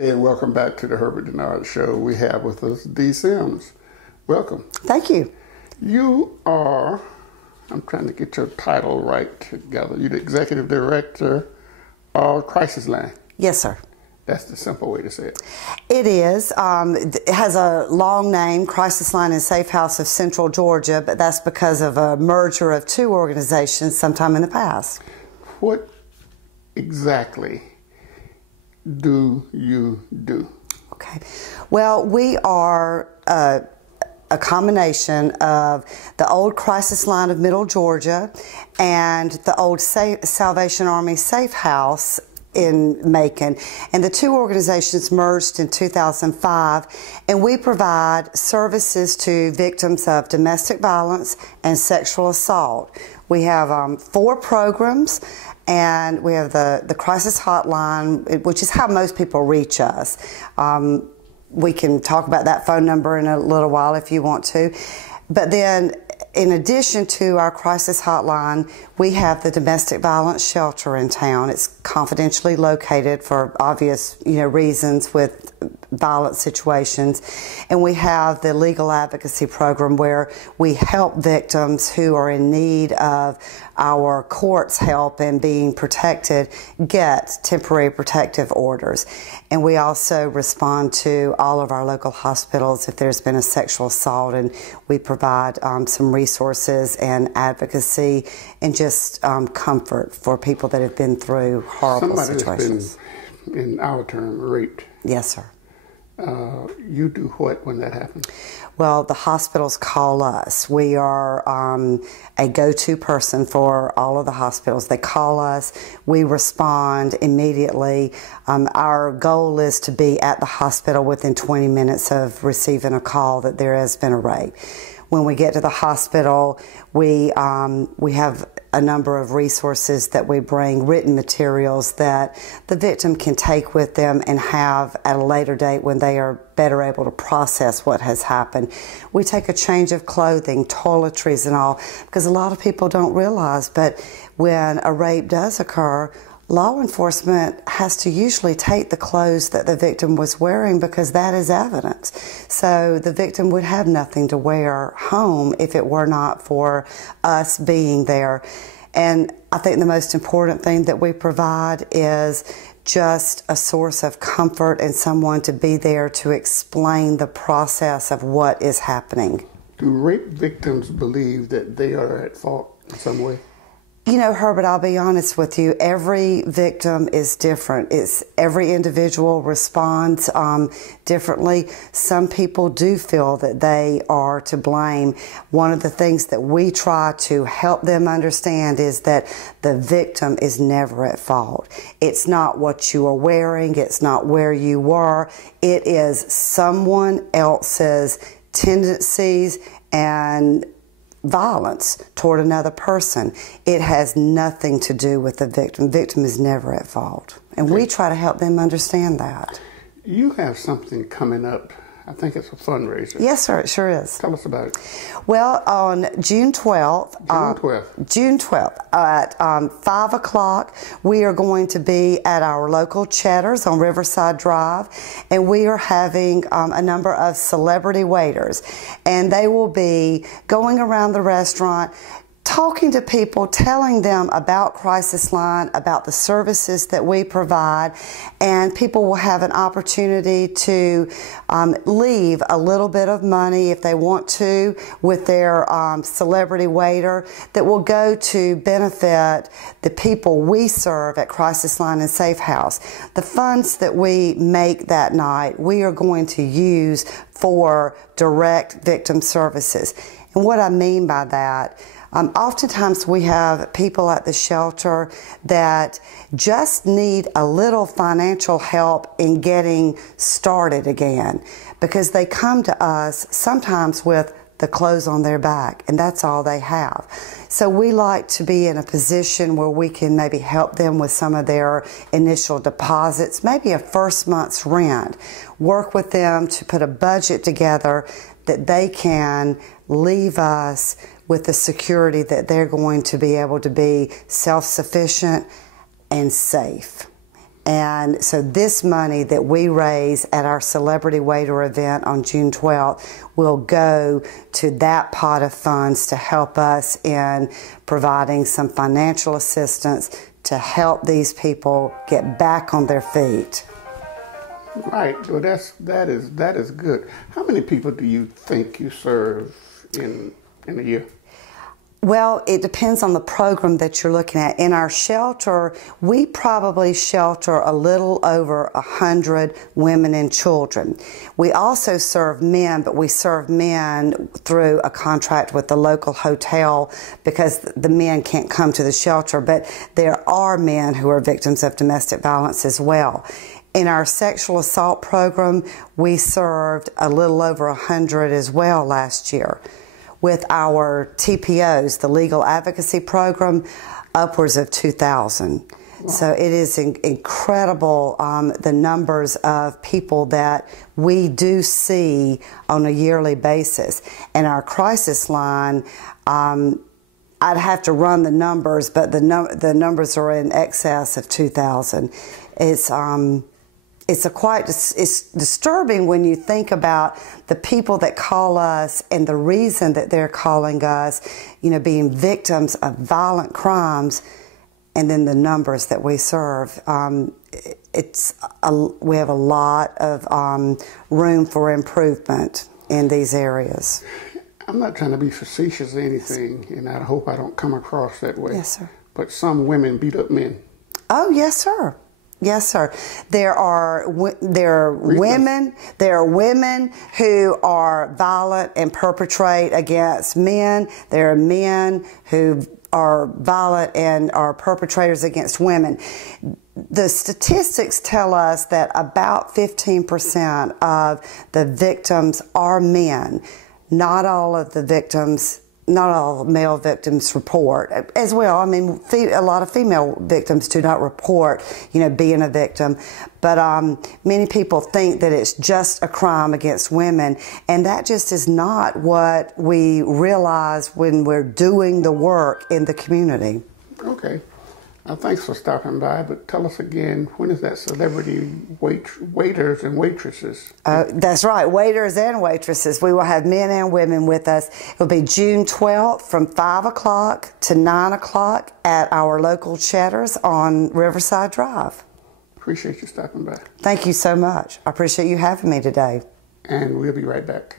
And welcome back to the Herbert Dennard Show. We have with us Dee Simms. Welcome. Thank you. You are, I'm trying to get your title right together. You're the Executive Director of Crisis Line. Yes, sir. That's the simple way to say it. It is. It has a long name, Crisis Line and Safe House of Central Georgia, but that's because of a merger of two organizations sometime in the past. What exactly do you do? Okay. Well, we are a combination of the old Crisis Line of Middle Georgia and the old Salvation Army Safe House in Macon, and the two organizations merged in 2005, and we provide services to victims of domestic violence and sexual assault. We have 4 programs, and we have the crisis hotline, which is how most people reach us. We can talk about that phone number in a little while if you want to. But then, in addition to our crisis hotline, we have the domestic violence shelter in town. It's confidentially located for obvious, reasons with violent situations. And we have the legal advocacy program where we help victims who are in need of our court's help in being protected get temporary protective orders. And we also respond to all of our local hospitals if there's been a sexual assault, and we provide some resources and advocacy and just comfort for people that have been through horrible situations. Somebody has been, in our term, raped. Yes, sir. You do what when that happens? Well, the hospitals call us. We are a go-to person for all of the hospitals. They call us. We respond immediately. Our goal is to be at the hospital within 20 minutes of receiving a call that there has been a rape. When we get to the hospital, we have a number of resources that we bring, written materials that the victim can take with them and have at a later date when they are better able to process what has happened. We take a change of clothing, toiletries and all, because a lot of people don't realize, but when a rape does occur, law enforcement has to usually take the clothes that the victim was wearing because that is evidence. So the victim would have nothing to wear home if it were not for us being there. And I think the most important thing that we provide is just a source of comfort and someone to be there to explain the process of what is happening. Do rape victims believe that they are at fault in some way? Herbert, I'll be honest with you, every victim is different. Every individual responds differently. Some people do feel that they are to blame. One of the things that we try to help them understand is that the victim is never at fault. It's not what you are wearing, it's not where you were, it is someone else's tendencies and violence toward another person. It has nothing to do with the victim. The victim is never at fault. And we try to help them understand that. You have something coming up. I think it's a fundraiser. Yes, sir, it sure is. Tell us about it. Well, on June 12th, at 5 o'clock, we are going to be at our local Cheddar's on Riverside Drive, and we are having a number of celebrity waiters, and they will be going around the restaurant talking to people, telling them about Crisis Line, about the services that we provide, and people will have an opportunity to leave a little bit of money if they want to with their celebrity waiter that will go to benefit the people we serve at Crisis Line and Safe House. The funds that we make that night, we are going to use for direct victim services. And what I mean by that, oftentimes we have people at the shelter that just need a little financial help in getting started again, because they come to us sometimes with the clothes on their back, and that's all they have. So we like to be in a position where we can maybe help them with some of their initial deposits, maybe a first month's rent, work with them to put a budget together that they can leave us with the security that they're going to be able to be self-sufficient and safe. And so this money that we raise at our Celebrity Waiter event on June 12th will go to that pot of funds to help us in providing some financial assistance to help these people get back on their feet. Right. Well, that is good. How many people do you think you serve in a year? Well, it depends on the program that you're looking at. In our shelter, we probably shelter a little over 100 women and children. We also serve men, but we serve men through a contract with the local hotel because the men can't come to the shelter. But there are men who are victims of domestic violence as well. In our sexual assault program, we served a little over 100 as well last year. With our TPOs, the Legal Advocacy Program, upwards of 2,000. Wow. So it is incredible the numbers of people that we do see on a yearly basis. And our crisis line, I'd have to run the numbers, but the numbers are in excess of 2,000. It's disturbing when you think about the people that call us and the reason that they're calling us, you know, being victims of violent crimes, and then the numbers that we serve. We have a lot of room for improvement in these areas. I'm not trying to be facetious or anything, and I hope I don't come across that way. Yes, sir. But some women beat up men. Oh, yes, sir. Yes, sir. There are women who are violent and perpetrate against men. There are men who are violent and are perpetrators against women. The statistics tell us that about 15% of the victims are men. Not all of the victims, not all male victims report as well. I mean, a lot of female victims do not report, you know, being a victim. But many people think that it's just a crime against women, and that just is not what we realize when we're doing the work in the community. Okay. Thanks for stopping by, but tell us again, when is that Celebrity Waiters and Waitresses? That's right, waiters and waitresses. We will have men and women with us. It will be June 12th from 5 o'clock to 9 o'clock at our local Cheddar's on Riverside Drive. Appreciate you stopping by. Thank you so much. I appreciate you having me today. And we'll be right back.